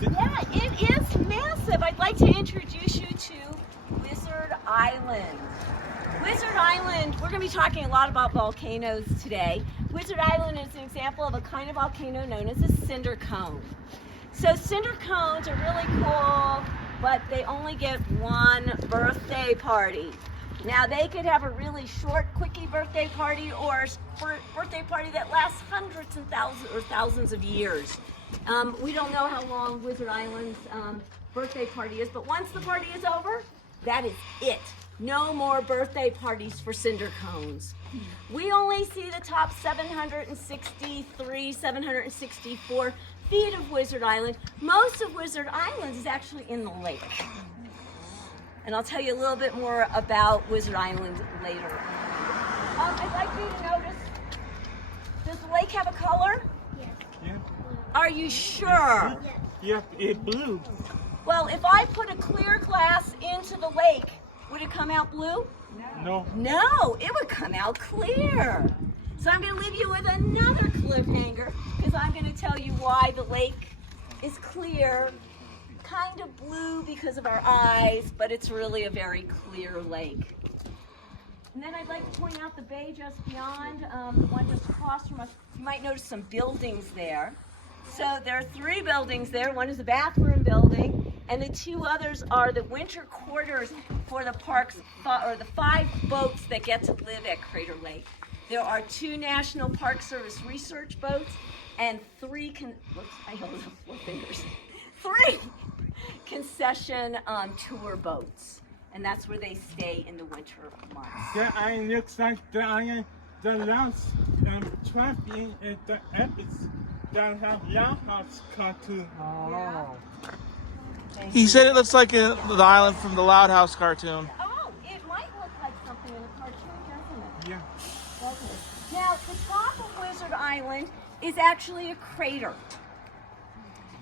Yeah, it is massive. I'd like to introduce you to Wizard Island. Wizard Island, we're going to be talking a lot about volcanoes today. Wizard Island is an example of a kind of volcano known as a cinder cone. So cinder cones are really cool, but they only get one birthday party. Now they could have a really short, quickie birthday party or a birthday party that lasts hundreds and thousands of years. We don't know how long Wizard Island's birthday party is, but once the party is over, that is it. No more birthday parties for cinder cones. We only see the top 763, 764 feet of Wizard Island. Most of Wizard Island is actually in the lake. And I'll tell you a little bit more about Wizard Island later. I'd like you to notice, does the lake have a color? Yes. Yeah. Are you sure? Yeah, it's blue. Well, if I put a clear glass into the lake, would it come out blue? No. No, it would come out clear. So I'm going to leave you with another cliffhanger because I'm going to tell you why the lake is clear, kind of blue because of our eyes, but it's really a very clear lake. And then I'd like to point out the bay just beyond, the one just across from us. You might notice some buildings there. So there are 3 buildings there. One is a bathroom building, and the 2 others are the winter quarters for the park's, or the 5 boats that get to live at Crater Lake. There are 2 National Park Service research boats and 3 concession tour boats, and that's where they stay in the winter months. That island looks like the island, the last trapping at the epics that have Loud House cartoon. Oh. He said it looks like the island from the Loud House cartoon. Oh, it might look like something in a cartoon, doesn't it? Yeah. Okay. Now, the top of Wizard Island is actually a crater.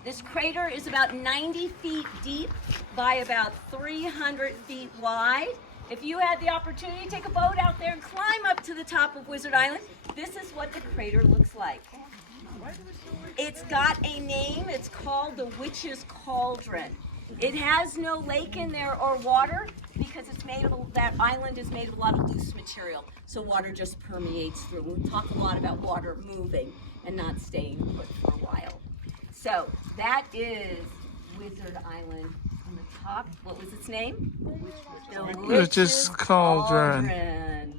This crater is about 90 feet deep by about 300 feet wide. If you had the opportunity to take a boat out there and climb up to the top of Wizard Island, this is what the crater looks like. It's got a name. It's called the Witch's Cauldron. It has no lake in there or water because it's made of, that island is made of a lot of loose material. So water just permeates through. We'll talk a lot about water moving and not staying put for a while. So that is Wizard Island on the top. What was its name? The Witch's Cauldron.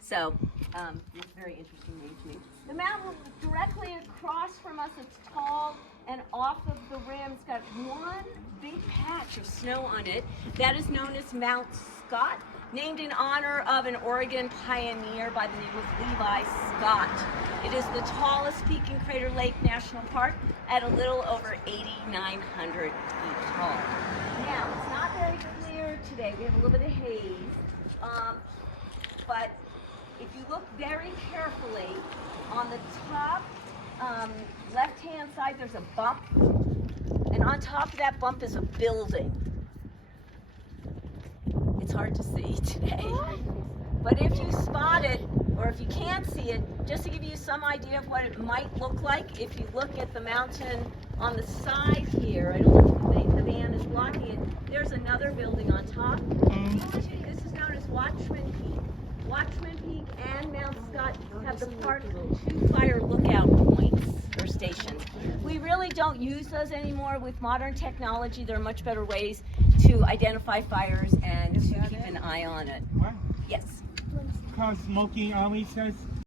So it's a very interesting name to me. The mountain directly across from us, it's tall, and off of the rim, it's got one big patch of snow on it. That is known as Mount Scott, named in honor of an Oregon pioneer by the name of Levi Scott. It is the tallest peak in Crater Lake National Park at a little over 8,900 feet tall. Now, it's not very clear today. We have a little bit of haze, but if you look very carefully, on the top left-hand side, there's a bump, and on top of that bump is a building. It's hard to see today, but if you spot it, or if you can't see it, just to give you some idea of what it might look like, if you look at the mountain on the side here, I don't know if the van is blocking it, there's another building on top. This is known as Watchman Peak. Watchman Peak and Mount Scott have the park's 2 fire lookout points or stations. We really don't use those anymore. With modern technology, there are much better ways to identify fires and to keep an eye on it. What? Yes. Because smoking always says